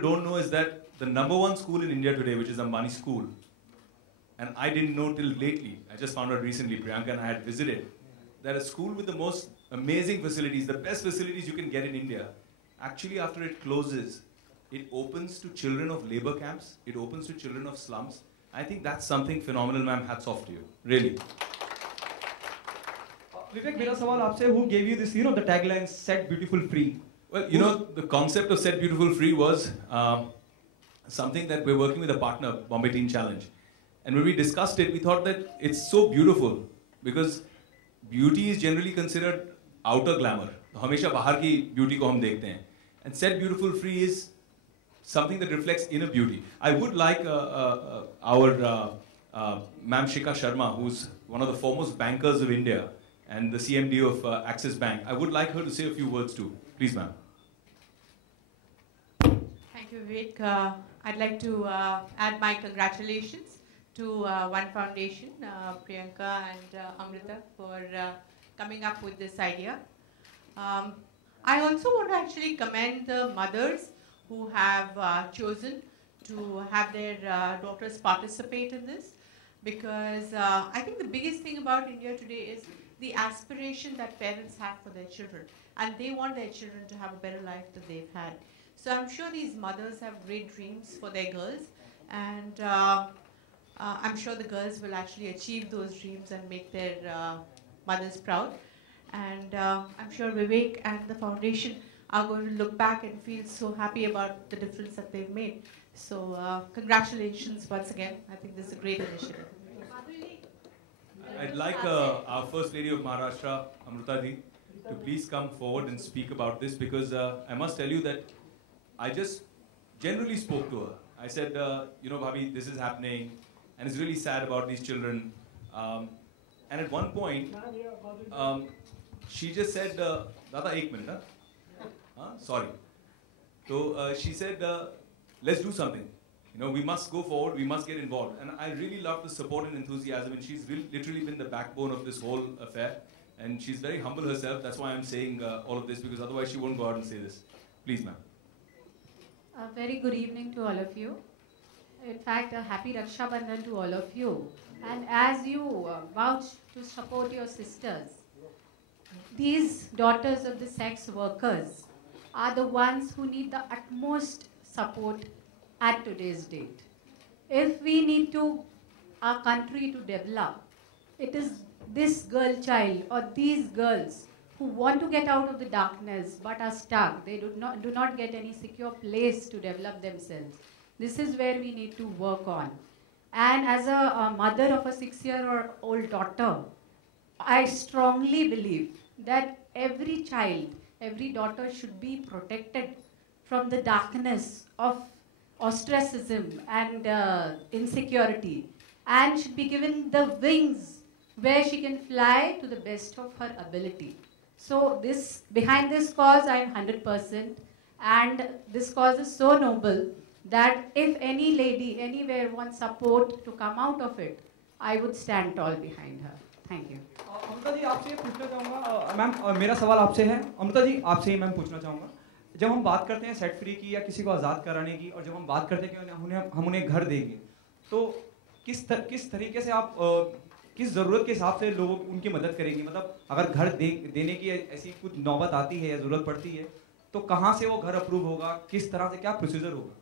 don't know is that the #1 school in India today, which is Ambani School, and I didn't know till lately, I just found out recently, Priyanka and I had visited, that a school with the most amazing facilities, the best facilities you can get in India, actually after it closes, it opens to children of labor camps, it opens to children of slums. I think that's something phenomenal, ma'am. Hats off to you, really. Vivek, मेरा सवाल आपसे, who gave you this, the tagline, set beautiful free? Well, the concept of Set Beautiful Free was something that we're working with a partner, Bombay Teen Challenge. And when we discussed it, we thought that it's so beautiful because beauty is generally considered outer glamour. हमेशा बाहर की beauty को हम देखते हैं. And Set Beautiful Free is something that reflects inner beauty. I would like our Ma'am Shikha Sharma, who's one of the foremost bankers of India and the CMD of Axis Bank. I would like her to say a few words too. Please, ma'am. Thank you, Vivek. I'd like to add my congratulations to One Foundation, Priyanka and Amrita for coming up with this idea. I also want to actually commend the mothers who have chosen to have their daughters participate in this, because I think the biggest thing about India today is the aspiration that parents have for their children, and they want their children to have a better life than they've had. So I'm sure these mothers have great dreams for their girls, and I'm sure the girls will actually achieve those dreams and make their mothers proud. And I'm sure Vivek and the foundation are going to look back and feel so happy about the difference that they've made. So congratulations once again. I think this is a great initiative. I'd like our First Lady of Maharashtra, Amrita Ji, to please come forward and speak about this, because I must tell you that I just generally spoke to her. I said, Bhabhi, this is happening, and it's really sad about these children. And at one point, she just said, Dada, ek minute, sorry. So she said, let's do something. We must go forward, we must get involved. And I really love the support and enthusiasm, and she's literally been the backbone of this whole affair. And she's very humble herself. That's why I'm saying all of this, because otherwise she won't go out and say this. Please, ma'am. A very good evening to all of you. In fact, a happy Raksha Bandhan to all of you. And as you vouch to support your sisters, these daughters of the sex workers are the ones who need the utmost support at today's date. If we need our country to develop, it is this girl child or these girls who want to get out of the darkness but are stuck. They do not get any secure place to develop themselves. This is where we need to work on. And as a mother of a 6-year-old daughter, I strongly believe that every child, every daughter should be protected from the darkness of ostracism and insecurity, and should be given the wings where she can fly to the best of her ability. So behind this cause, I am 100%, and this cause is so noble that if any lady anywhere wants support to come out of it, I would stand tall behind her. Thank you. Amrita ji, आपसे पूछना चाहूँगा, ma'am मेरा सवाल आपसे है, अमृता जी आपसे ही ma'am पूछना चाहूँगा, जब हम बात करते हैं सेट फ्री की या किसी को आज़ाद कराने की, और जब हम बात करते हैं कि हम उन्हें घर देंगे, तो किस तरीके से आप किस ज़रूरत के हिसाब से लोग उनकी मदद करेंगे? मतलब अगर घर देने की ऐसी कुछ नौबत आती है या ज़रूरत पड़ती है, तो कहाँ से वो घर अप्रूव होगा, किस तरह से, क्या प्रोसीजर होगा?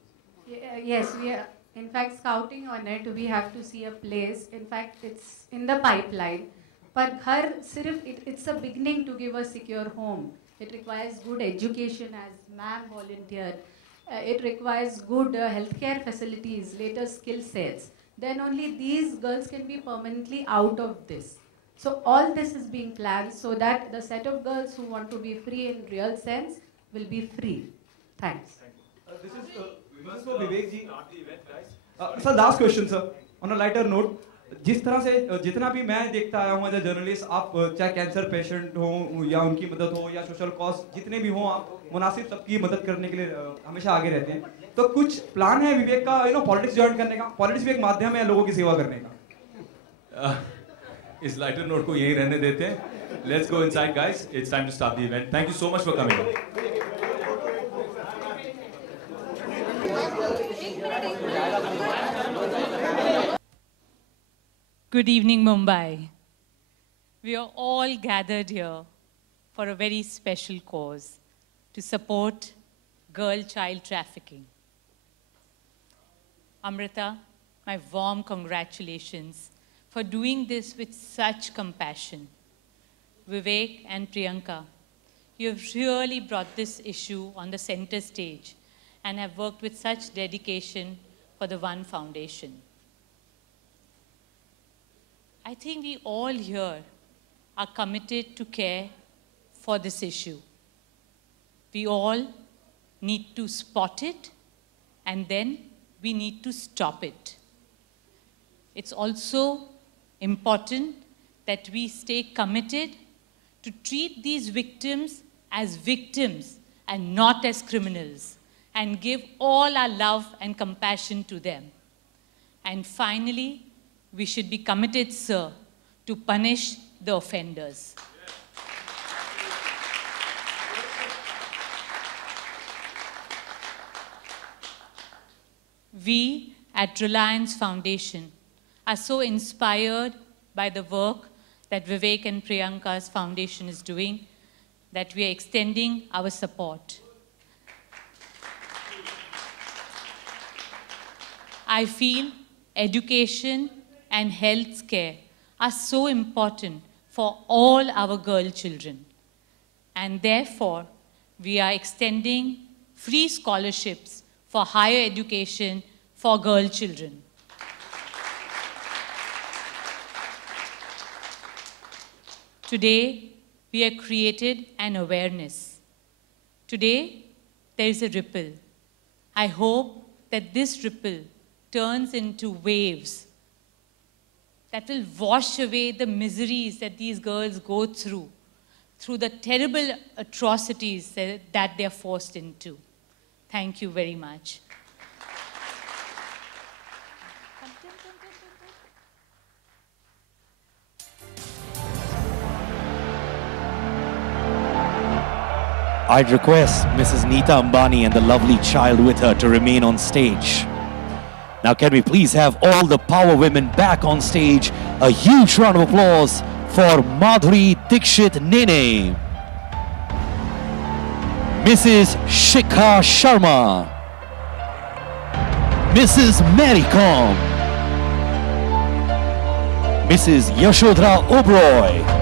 Yes, we are in fact scouting on it. We have to see a place. In fact, it's in the pipeline. But ghar sirf it's a beginning to give a secure home. It requires good education, as ma'am volunteered. It requires good healthcare facilities, later skill sets. Then only these girls can be permanently out of this. So all this is being planned so that the set of girls who want to be free in real sense will be free. Thanks. This is for Vivek ji. Sir, last question, sir. On a lighter note, जिस तरह से जितना भी मैं देखता आया हूँ as a journalist, आप चाहे कैंसर पेशेंट हो या उनकी मदद हो या सोशल कॉज जितने भी हो, आप मुनासिब सबकी मदद करने के लिए हमेशा आगे रहते हैं. तो कुछ प्लान है विवेक का पॉलिटिक्स ज्वाइन करने का? पॉलिटिक्स भी एक माध्यम है लोगों की सेवा करने का. इस लाइटर नोट को यहीं रहने देते हैं. Let's go inside guys. It's time to start the event. Thank you so much for coming. Good evening, Mumbai. We are all gathered here for a very special cause to support girl-child trafficking. Amrita, my warm congratulations for doing this with such compassion. Vivek and Priyanka, you have really brought this issue on the center stage and have worked with such dedication for the One Foundation. I think we all here are committed to care for this issue. We all need to spot it, and then we need to stop it. It's also important that we stay committed to treat these victims as victims and not as criminals, and give all our love and compassion to them. And finally, we should be committed, sir, to punish the offenders. We at Reliance Foundation are so inspired by the work that Vivek and Priyanka's foundation is doing that we are extending our support. I feel education and health care are so important for all our girl children. And therefore, we are extending free scholarships for higher education for girl children. Today, we have created an awareness. Today, there is a ripple. I hope that this ripple turns into waves that will wash away the miseries that these girls go through the terrible atrocities that they are forced into. Thank you very much. I'd request Mrs. Neeta Ambani and the lovely child with her to remain on stage. Now, can we please have all the power women back on stage? A huge round of applause for Madhuri Dixit Nene, Mrs. Shikha Sharma, Mrs. Mary Com, Mrs. Yashodhara Oberoi,